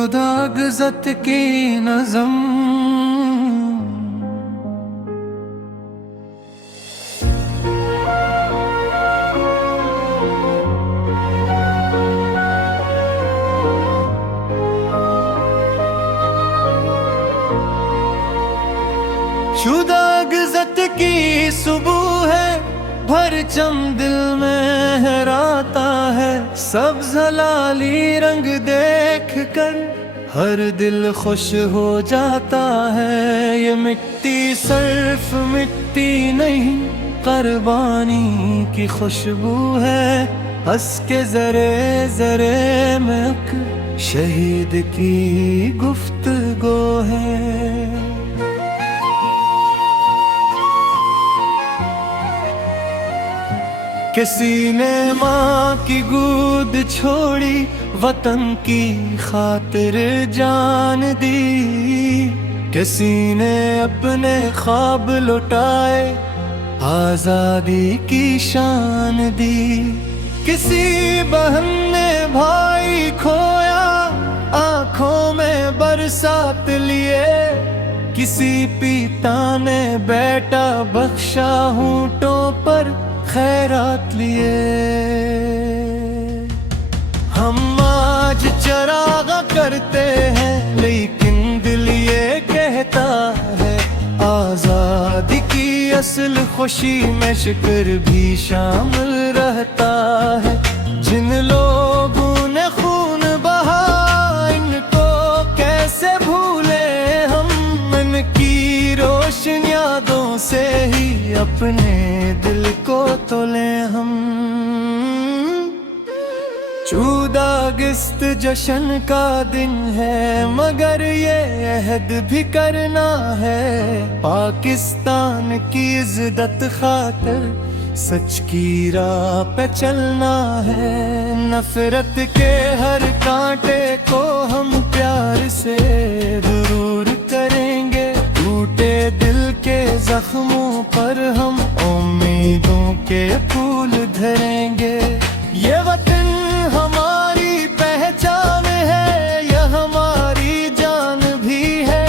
جدا گزت کی نظم شدہ گزت کی صبح ہے، پرچم دل میں لہراتا ہے، سبز ہلالی رنگ دیکھ کر ہر دل خوش ہو جاتا ہے۔ یہ مٹی صرف مٹی نہیں، قربانی کی خوشبو ہے، ہنس کے ذرے ذرے میں ایک شہید کی گفتگو ہے۔ کسی نے ماں کی گود چھوڑی، وطن کی خاطر جان دی، کسی نے اپنے خواب لٹائے، آزادی کی شان دی، کسی بہن نے بھائی کھویا، آنکھوں میں برسات لیے، کسی پیتا نے بیٹا بخشا، ہونٹوں پر خیرات لیے۔ ہم آج چراغ کرتے ہیں، لیکن دل یہ کہتا ہے، آزادی کی اصل خوشی میں شکر بھی شامل رہتا ہے۔ جن لوگوں نے خون بہا، ان کو کیسے بھولے ہم، ان کی روشن یادوں سے ہی اپنے دل کو تولیں ہم۔ 14 اگست جشن کا دن ہے، مگر یہ عہد بھی کرنا ہے، پاکستان کی عزت خاطر سچ کی راہ پہ چلنا ہے۔ نفرت کے ہر کانٹے کو ہم پیار سے دور کریں گے، ٹوٹے دل کے زخموں پر ہم امیدوں کے پھول دھریں گے۔ یہ وطن ہماری پہچان ہے، یہ ہماری جان بھی ہے،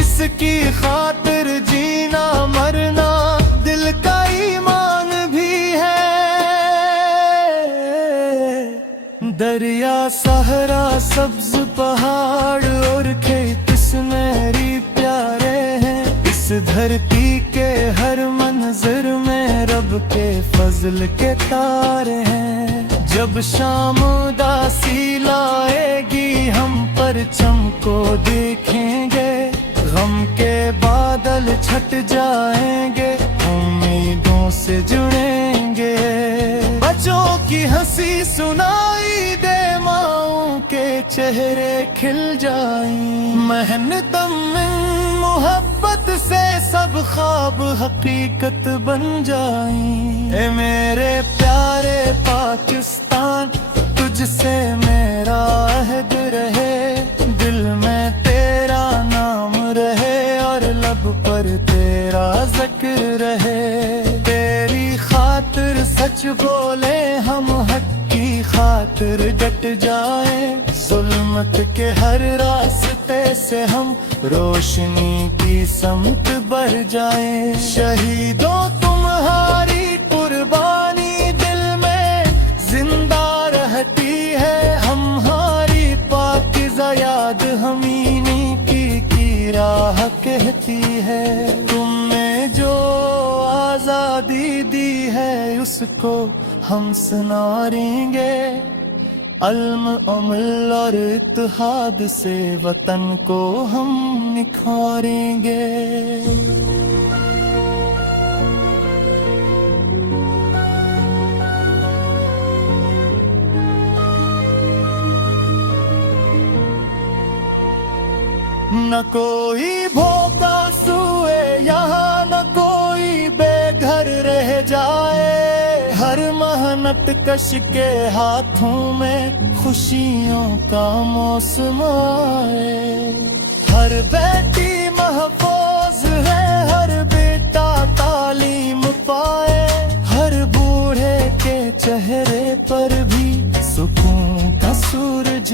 اس کی خاطر جینا مرنا دل کا ایمان بھی ہے۔ دریا، صحرا، سبز پہاڑ اور کھیت سنہری پیارے ہیں، اس دھرتی کے ہر منظر میں رب کے فضل کے تارے ہیں۔ جب شام اداسی لائے گی، ہم پرچم کو دیکھیں گے، غم کے بادل چھٹ جائیں گے، امیدوں سے جڑیں گے۔ بچوں کی ہنسی سنائی دے، ماؤں کے چہرے کھل جائیں، محنت میں محبت سے سب خواب حقیقت بن جائیں۔ اے میرے پیارے پاکستان، تجھ سے میرا عہد رہے، دل میں تیرا نام رہے اور لب پر تیرا ذکر رہے۔ تیری خاطر سچ بولے ہم، حق کی خاطر ڈٹ جائیں، ظلمت کے ہر راستے سے ہم روشنی کی سمت بڑھ جائیں۔ شہیدوں تمہاری قربانی دل میں زندہ رہتی ہے، ہماری پاکیزہ یاد ہمیں کی راہ کہتی ہے۔ تم نے جو آزادی دی ہے، اس کو ہم سناریں گے، علم، عمل اور اتحاد سے وطن کو ہم نکھاریں گے۔ نہ کوئی بھوکا سوئے یہاں، نہ کوئی بے گھر رہ جائے، ہر محنت کش کے ہاتھوں میں خوشیوں کا موسم آئے۔ ہر بیٹی محفوظ ہے، ہر بیٹا تعلیم پائے، ہر بوڑھے کے چہرے پر بھی سکون کا سورج